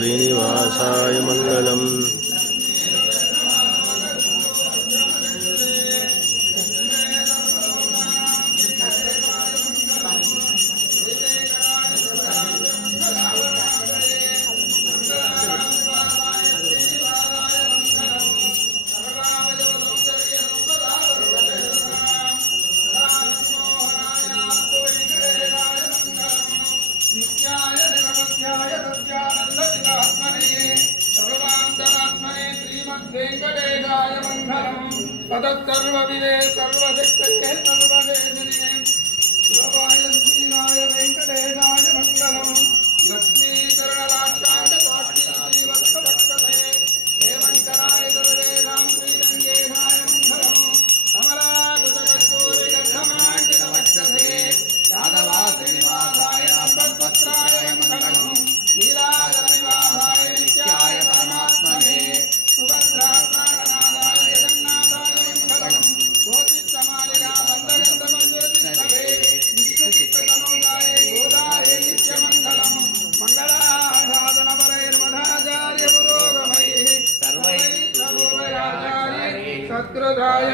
श्रीनिवासाय मङ्गलम्। वेंकटेशाय मंगलम् तदत्सर्वविदे सर्वशक्तये सर्वदेशिने सुलभाय श्रीराय वेंकटेशाय मंगलम् लक्ष्मीकरणराक्षाण्डसाक्षी हेमंकराय सर्वेदां श्रीरङ्गेशाय मंगलम् कमलाकुचकस्तूरिगर्भमाण्डितवक्षसे यादवा श्रीनिवासाय पद्मत्राय मंगलम् लीलाधरनिवासाय नित्याय परमात्मने सुभद्राय जगन्नाथाय मंगलम् ज्योतिषमालिका बन्धगन्धमन्दिरतिष्ठते विश्वचित्ततनोदाय गोदाय नित्यमङ्गलम् मङ्गलासाधनपरैर्मठाचार्य पुरोगमैः सर्वैः सत्कृताय